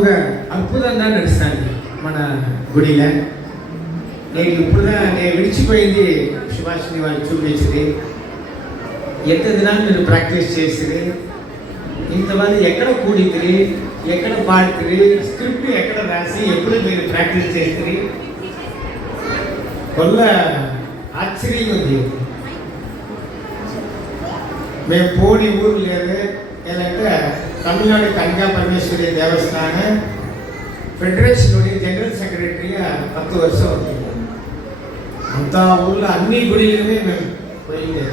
ఒక అద్భుతంగా నడుస్తుంది మన గుడిలో. నేను ఇప్పుడు నేను విడిచిపోయింది సుభాషిని వాళ్ళు చూపించింది. ఎంత దినాలు మీరు ప్రాక్టీస్ చేసిరి, ఇంతమంది ఎక్కడ కూడితిరి, ఎక్కడ పాడుతుంది, స్క్రిప్ట్ ఎక్కడ రాసి ఎప్పుడు మీరు ప్రాక్టీస్ చేస్తుంది. కొల్ల ఆశ్చర్యంగా ఉంది. మేము పోని ఊరు లేదు ఏంటంటే తమిళనాడు కన్యా పరమేశ్వరి దేవస్థాన ఫెడరేషన్ జనరల్ సెక్రటరీగా 10 ವರ್ಷ ఉంటుంది. అంత ఊళ్ళో అన్ని గుడిలనే మేము పోయింది.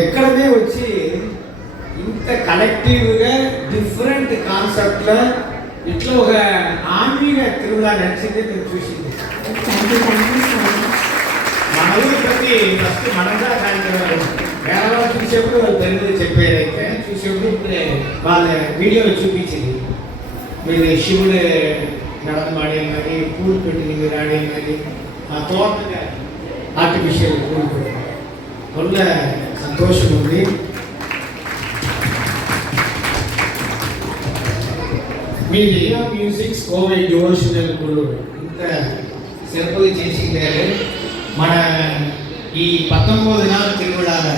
ఎక్కడనే వచ్చి ఇంత కలెక్టివ్గా డిఫరెంట్ కాన్సెప్ట్లో ఇట్లా ఒక ఆన్మీక తిరుగులా నడిచింది నేను చూసింది. మన ఊరి ప్రతి ఫస్ట్ మనంగా కార్యక్రమాలు వేరే వాళ్ళు చూసేప్పుడు వాళ్ళు తెలుగులో చెప్పారైతే చూసేప్పుడు ఇప్పుడే వాళ్ళ వీడియోలో చూపించింది. మీరు శివుడు నడమ ఆడేది మరి, పూలు పెట్టింది మీరు ఆడేది మరి, ఆ తోటగా ఆర్టిఫిషియల్ పూలు పెట్టింది. వల్ల సంతోషం ఉంది. మీ మ్యూజిక్స్ కోవై డివోషనల్ గుళ్ళు ఇంత సింపుల్ చేసిందే. మన ఈ 19 దినాలు తిరుగుడాల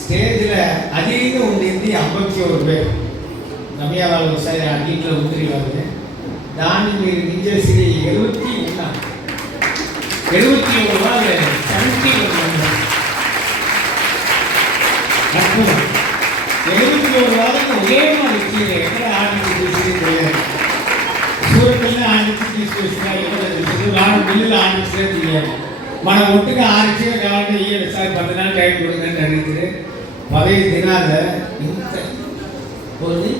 స్టేజ్లో అదిగా ఉండింది అబ్బకి ఒక పేరు రమ్య వాళ్ళు ఒకసారి ఆ దీంట్లో ఉదిరి వాళ్ళు దాన్ని మీరు నించేసి 70 ఉన్నాం 70 వాళ్ళు 70 ఉన్నాం. 70 వాళ్ళకి ఒకే మాట ఇచ్చింది. ఎక్కడ ఆడికి తీసుకుని సూర్యుల్ని ఆడికి తీసుకొచ్చినా ఎక్కడ తీసుకుని 4 బిల్లులు ఆడించే తీయాలి. మన ఒట్టుగా 6 చీర కావాలంటే ఈ సారి 10 నాలుగు టైం కొడుతుందని అడిగితే 15 దినాలు ఇంత పోయి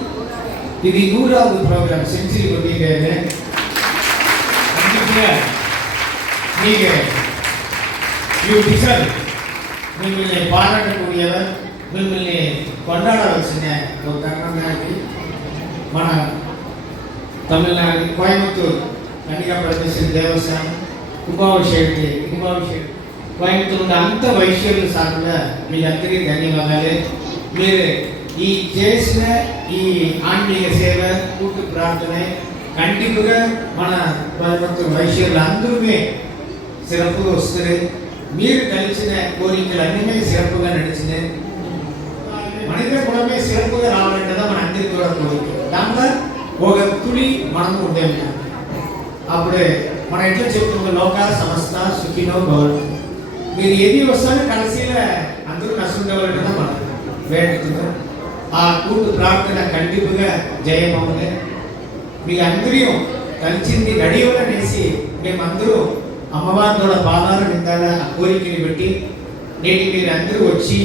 ఇది 100వ ప్రోగ్రామ్ సెంచరీ కొట్టిందే. అందుకే మీకు యూ డిజర్వ్. మిమ్మల్ని పారాటக்கூடிయవర్, మిమ్మల్ని కొண்டாడవలసిన ఒక తరుణానికి మన తమిళనాడు కోయంబత్తూరు కన్యకా పరమేశ్వరి దేవస్థానం కుంభాభిషేకం కోయంబత్తూరు అంత వైశ్యుల సాగుగా మీ అందరికీ ధన్యవాదాలు. మీరు ఈ చేసిన ఈ ఆంటీక సేవ కూటు ప్రార్థన కంటిన్యూగా మన కోయంబత్తూరు వైశ్యులు అందరూ సిరప్పుగా వస్తుంది. మీరు కలిసిన కోరికలు అన్నీ సిరప్పుగా నడిచినాయి. మనకే కూడా సిరప్పుగా రావాలంటే కదా మన అందరి కూడా కోరిక. దాంట్లో ఒక తుడి మనం ఉండే అప్పుడే మనం ఎట్లా చెప్తున్నాం, లోక సమస్త సుఖినో భవంతు. మీరు ఏది వస్తారో కలిసిగా అందరూ నష్టం కదా మనం వేడుతున్నాం. ఆ కూటు ప్రార్థన కంటిన్యూగా జయమవునే. మీ అందరూ కలిసింది గడియలనేసి మేమందరూ అమ్మవారితో పాదాలు నిందాల ఆ కోరికని పెట్టి నేటి మీరు అందరూ వచ్చి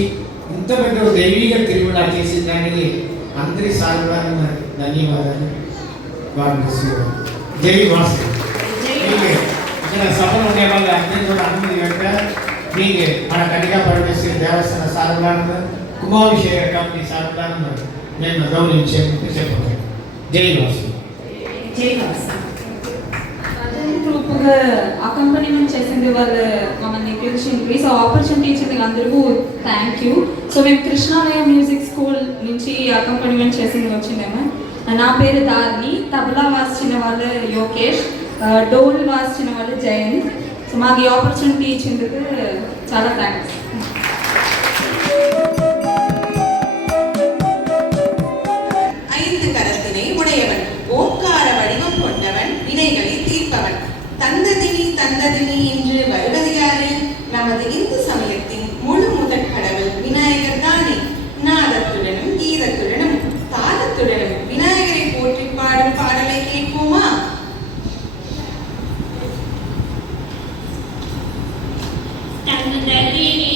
ఇంత పెద్ద దైవీక తిరుగులా చేసిన దానికి అందరి సాగులను ధన్యవాదాలు. జై వాసు. ఇక్కడ సభలు ఉండే వాళ్ళు అందరూ కూడా అనుమతి పెట్ట మీకు మన కన్యకా పరమేశ్వరి దేవస్థాన సాగులను కుంభాభిషేక కమిటీ సాగులను మేము గౌరవించేందుకు చెప్పాలి. జై వాసు. జై వాసు. గ్రూప్గా అకంపనీమెంట్ చేసింది వాళ్ళు మమ్మల్ని పిలిచింది. సో ఆపర్చునిటీ ఇచ్చింది అందరికీ థ్యాంక్ యూ. సో మేము కృష్ణాలయ మ్యూజిక్ స్కూల్ నుంచి అకంపనీమెంట్ చేసింది వచ్చిందేమో. నా పేరు దారిని. తబలా వాసిన వాళ్ళు యోకేష్, డోల్ వాసిన వాళ్ళు జయంత్. సో మాకు ఈ ఆపర్చునిటీ ఇచ్చేందుకు చాలా థ్యాంక్స్. ஐந்து கரத்தினை உடையவன், ஓங்கார வடிவம் கொண்டவன், வினைகளை தீர்ப்பவன். தந்ததினி என்று வருவது யாரு? நமது இந்து சமயத்தின் முழு முதற் கடவுள் விநாயகர் தானே. நாதத்துடனும் கீதத்துடனும் தாளத்துடனும் விநாயகரை போற்றி பாடும் பாடலை கேட்போமா? தந்ததினி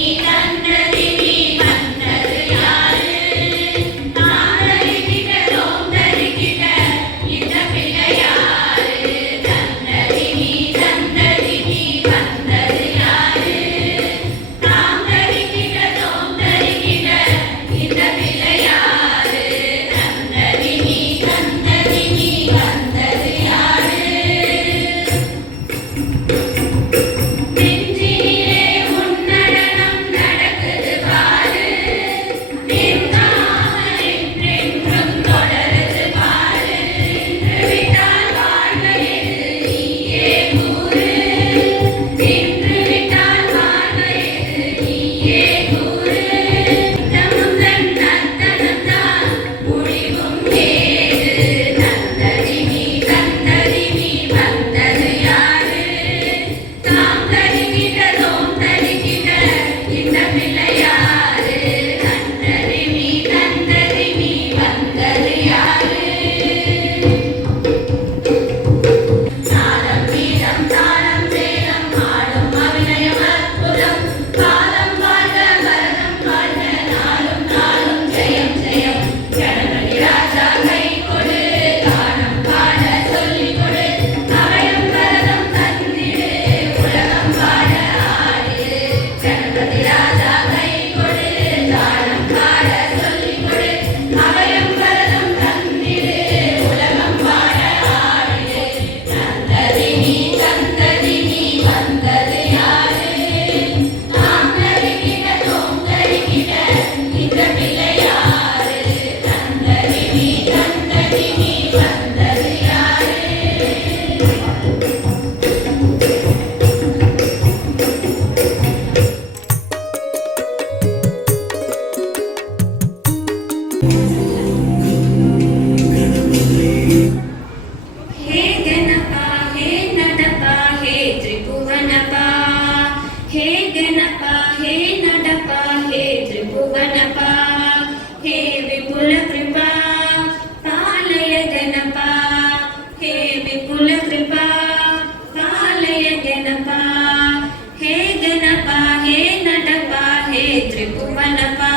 हे गणपा हे नटपा हे त्रिभुवनपा हे गणपा हे नटपा हे त्रिभुवनपा हे विपुल कृपा पालय गणपा हे विपुल कृपा पालय गणपा हे गणपा हे नटपा हे त्रिभुवनपा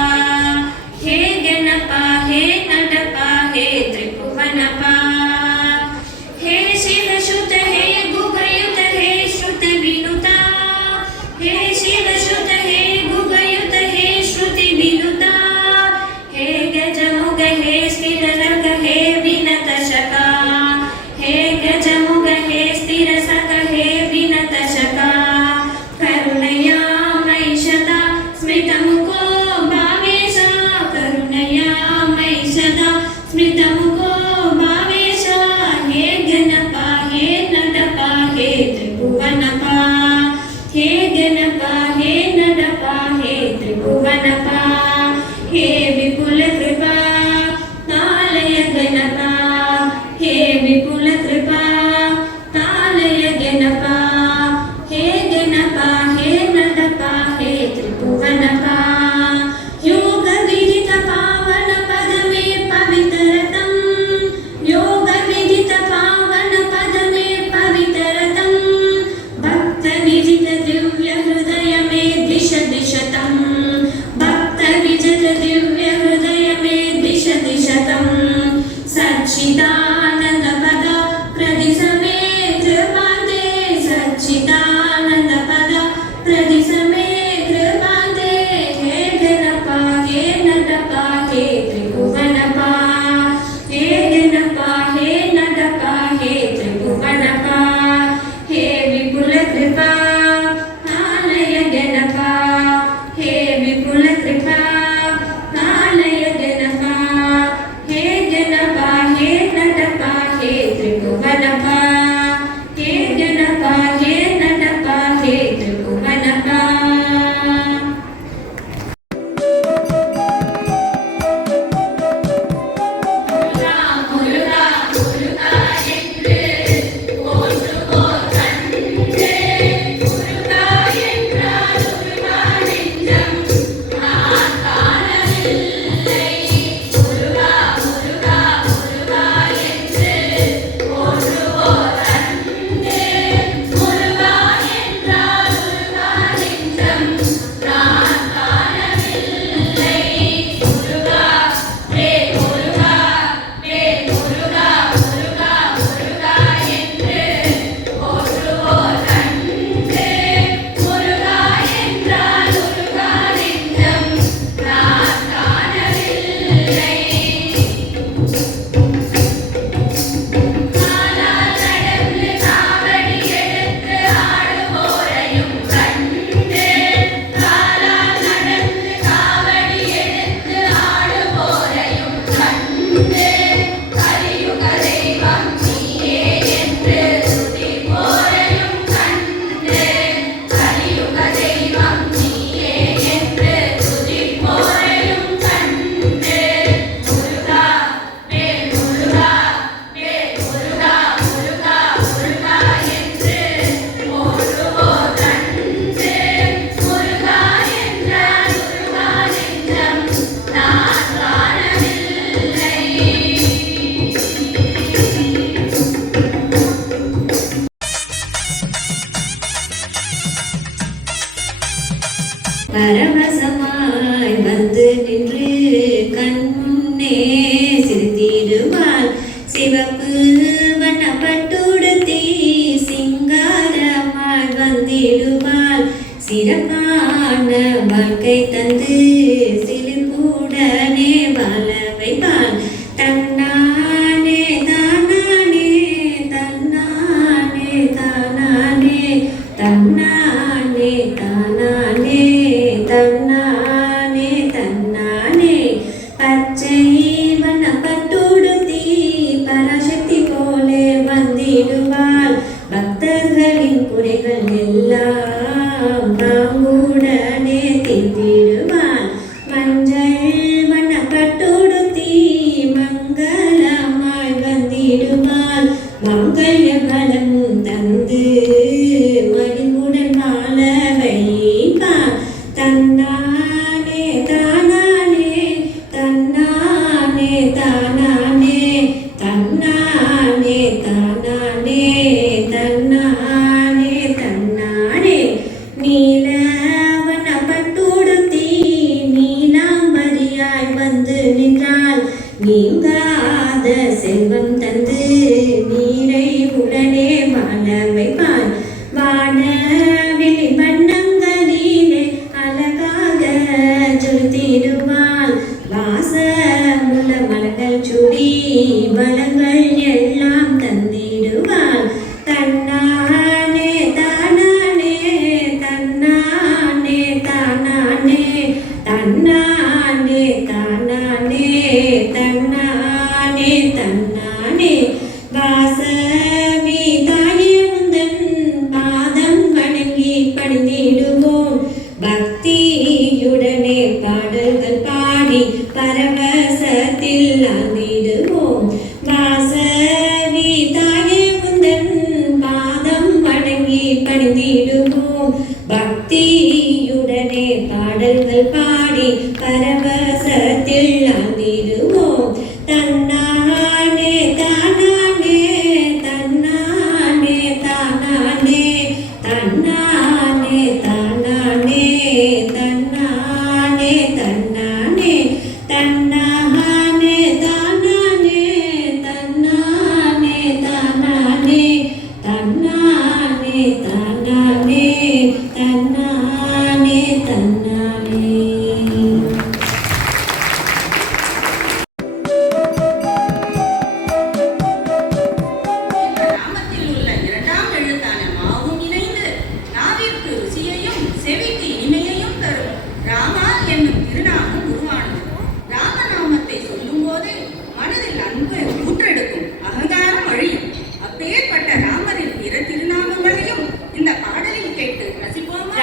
हे गणपा हे नटपा हे त्रिभुवनपा हे शिवसुत हे गुगयुत हे श्रुत विनुता हे शिवसुत हे गुगयुत हे श्रुति विनुता हे गजमुग हे स्थिरसग हे विनत शका हे गजमुग हे स्थिरसग हे विनत शका करुणया मयि सदा स्मृतमुखो भावेश करुणया मयि सदा स्मृतमुखो भावेश हे गणपा हे नटपा हे त्रिभुवनपा हे गणपा हे नटपा हे त्रिभुवनपा हे विपुल कृपा तालय गणपा हे विपुल कृपा तालय गणपा हे गणपा हे नटपा हे त्रिभुवनपा योग विदित पावन पद में पवित्रतम योग विदित पावन पद में पवित्रतम भक्त विजित दिव्य हृदय में दिश दिशतम भक्त विजित दिव्य हृदय में दिश दिशतम सच्चिदानंद पद प्रदिश में कृपाते सच्चिदानंद पद प्रदिश में कृपाते हे गणपा हे नटपा हे त्रिभुवनपा हे गणपा हे नटपा हे त्रिभुवनपा हे विपुल कृपा तालय गणपा हे विपुल कृपा तालय गणपा हे गणपा हे नटपा हे त्रिभुवनपा हे गणपा हे नटपा हे त्रिभुवनपा பரவசமாய் வந்து நின்று கண்ணே சிரித்திடுவாள் சிவப்பு வண்ணப்பட்டுடுத்தி சிங்காரமாய் வந்திடுவாள் சிறப்பான வாழ்க்கை தந்து சிலிப்புடனே வாழ வைப்பாள் தன்னானே தானானே தன்னானே தானானே தன்னானே தானானே தன்னானே தன்னானே பச்சை வண்ணப்பட்டுடுத்தி பராசக்தி போலே வந்திடுவாள் பக்தர்களின் குறைகள் எல்லாம் பாங்குடனே தீர்த்திடுவாள் மஞ்சள் வண்ணப்பட்டுடுத்தி நீங்காத செல்வம் தந்து நீரை உடனே வாழ வைப்பாய். வானவெளி வண்ணங்களிலே அழகாக ஜொலித்திடுவாள். வாசமுள்ள மலர்கள் சுடி வளங்கள் எல்லாம் தந்திடுவாள். தன்னானே தானானே தன்னானே தானானே தன்னானே தானானே தன்னானே தன்னானே வாசவி தாயே உந்தன் பாதம் வணங்கி பணிந்திடுவோம். பக்தியுடனே பாடல்கள் பாடி பரவசத்தில் ஆழ்ந்திடுவோம். வாசவி தாயே உந்தன் பாதம் வணங்கி பணிந்திடுவோம். பக்தியுடனே பாடல்கள் பாடி பரவசத்தில் ஆழ்ந்திடுவோம். தன்னானே தானானே தன்னானே தானானே தன்னானே தானானே தன்னானே தன்னானே தன்னானே தானானே தன்னானே தானானே தன்னானே தானானே தன்னானே தன்னானே. நாமத்தில் உள்ள இரண்டாம் எழுத்தான மாவும் இணைந்து நாவிற்கு ருசியையும் செவிக்கு இனிமையையும் தரும் ராமா என்னும் திருநாமம் உருவானது. ராமநாமத்தை சொல்லும் போது மனதில் அன்பு ஊற்றெடுக்கும், அகங்காரம் அழியும். அப்பேற்பட்ட ராமரின் பிற திருநாமங்களையும் இந்த பாடலில் கேட்டு ரசிப்போமா?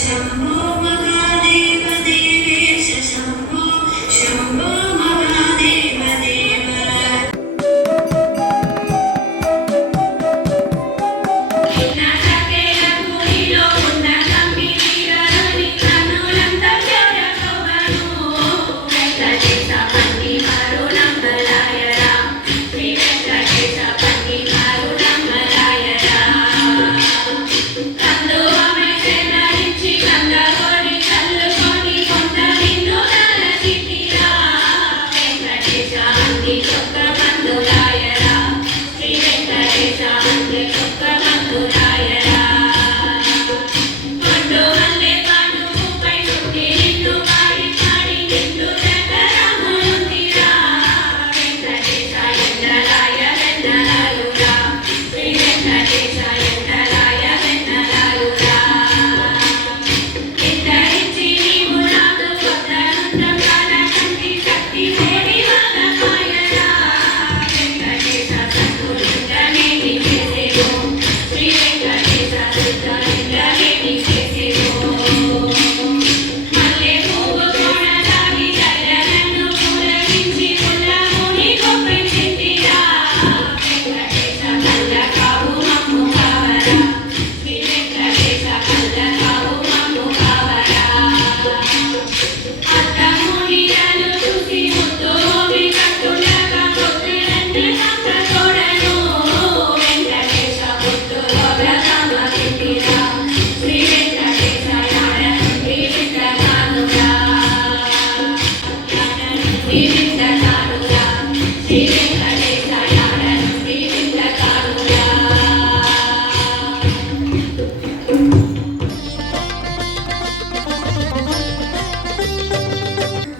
Shambho Mahadev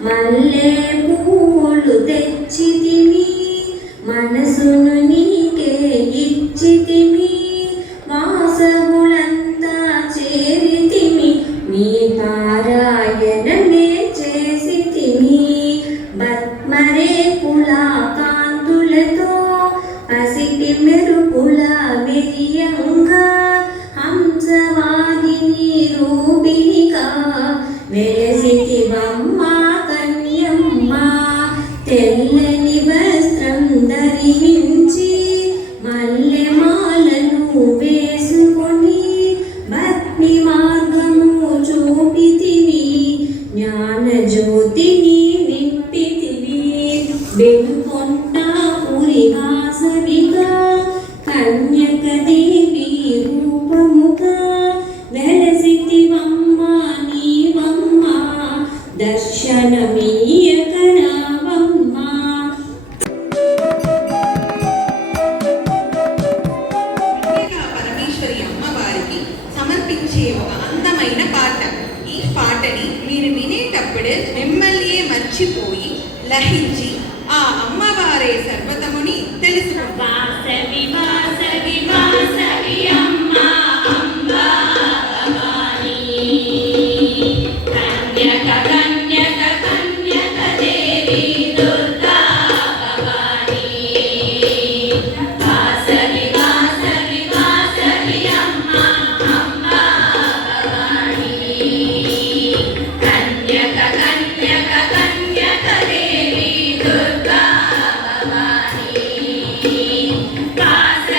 మల్లె పూలు తెచ్చితిమి మనసును నీకే ఇచ్చితిమి వాసవులంతా చేరితిమి నీ పారాయణమే చేసితిమి పద్మరేకుల కాంతులతో పసిటి మెరుపుల మెరియంగా హంసవాహిని రూపిణిగా వెలసితివమ్మ కన్యమ్మ తెల్లని వస్త్రం ధరించి మల్లెమాలను వేసుకొని భక్తి మార్గము చూపితివి జ్ఞాన జ్యోతిని నింపితివి వెనుకొండ పురి వాసవిగా కన్యక దేవి రూపముగా వెలసితివమ్మ నీవమ్మ దర్శనమీయక రావమ్మ. పరమేశ్వరి అమ్మవారికి సమర్పించే ఒక అందమైన పాట. ఈ పాటని మీరు వినేటప్పుడే మిమ్మల్ని మర్చిపోయి లహించి ఆ అమ్మవారే సర్వతముని తెలుసుకుంటారు. వాసవి వాసవి వాసవి అమ్మ అంబ భవాని కన్యక కన్యక కన్యక దేవి దుర్గా భవాని వాసవి వాసవి వాసవి అమ్మ అంబ భవాని కన్యక కన్యక కన్యక దేవి దుర్గా భవాని వాసవి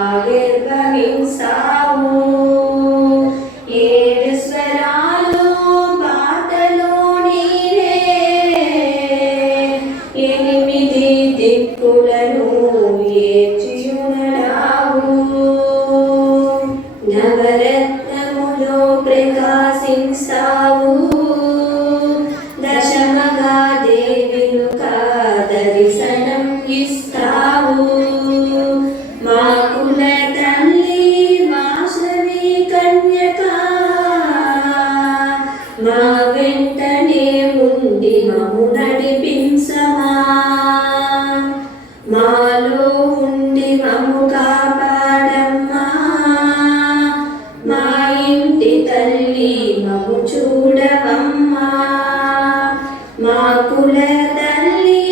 ఆవిర్భవించావు. ఏడు స్వరాలు పాటలో నీవే, ఎనిమిది దిక్కులను ఏర్చియునడావు. నవరత్నములో ప్రకాశించావు, దశమగా దేవినుక దర్శనం ఇస్తావు. మా కుల తల్లి వాసవి కన్యక, మా వెంటనే ఉండి మము నడిపించమా. మాలో ఉండి మము కాపాడమ్మా. మా ఇంటి తల్లి మము చూడవమ్మా. మా కుల తల్లి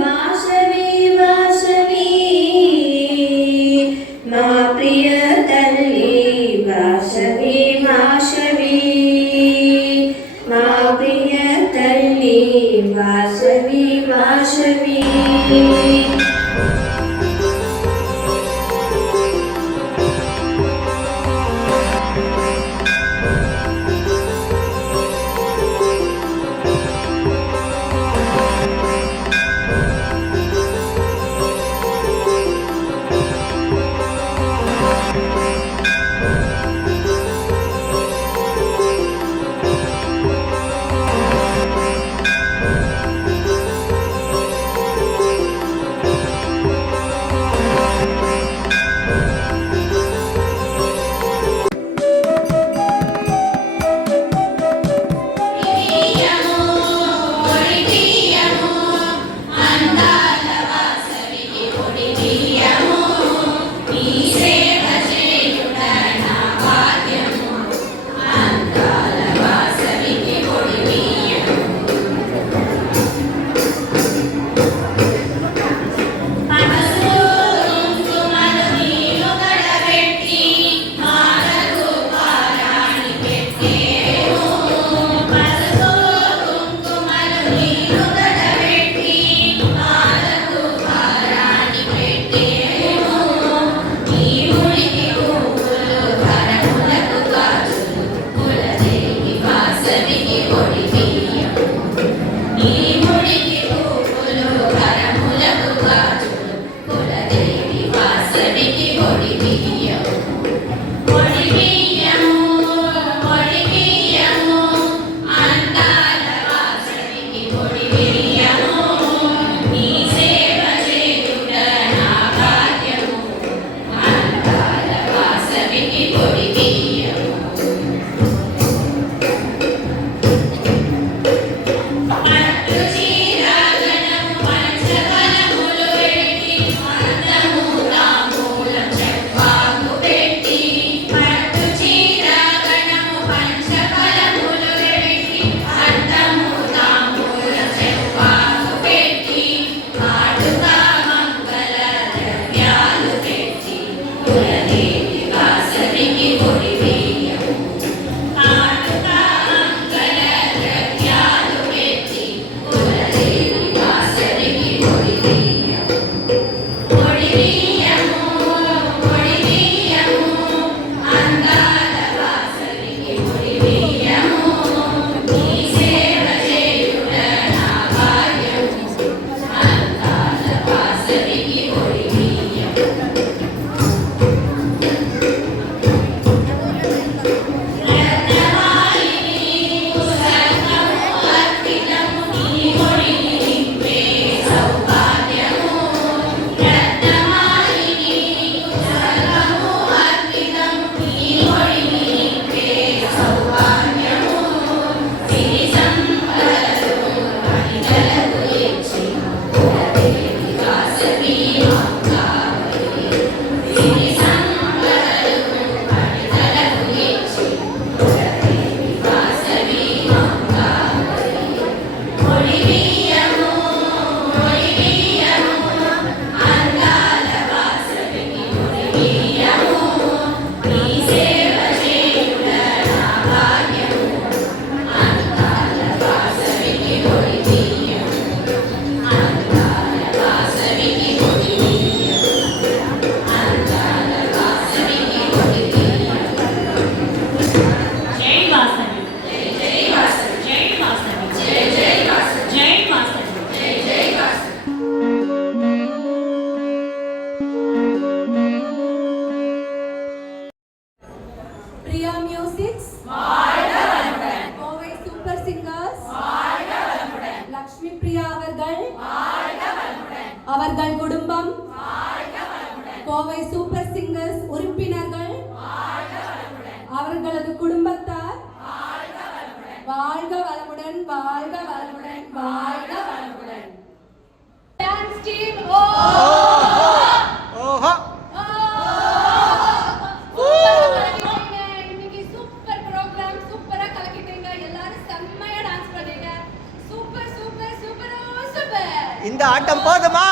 వాసవి వాసవి, మా ప్రియ తల్లి వాసవి వాసవి, మా ప్రియ తల్లి వాసవి వాసవి. கோவை சூப்பர் சிங்கர்ஸ் உறுப்பினர்கள் அவர்களது குடும்பத்தார் வாழ்க வளமுடன், வாழ்க வளமுடன், வாழ்க வளமுடன். டான்ஸ் டீம் இன்னைக்கு சூப்பர் ப்ரோக்ராம், சூப்பரா கலக்கிட்டீங்க. எல்லாரும் செம்மையா டான்ஸ் பண்ணீங்க. Super super super super. இந்த ஆட்டம் போதுமா?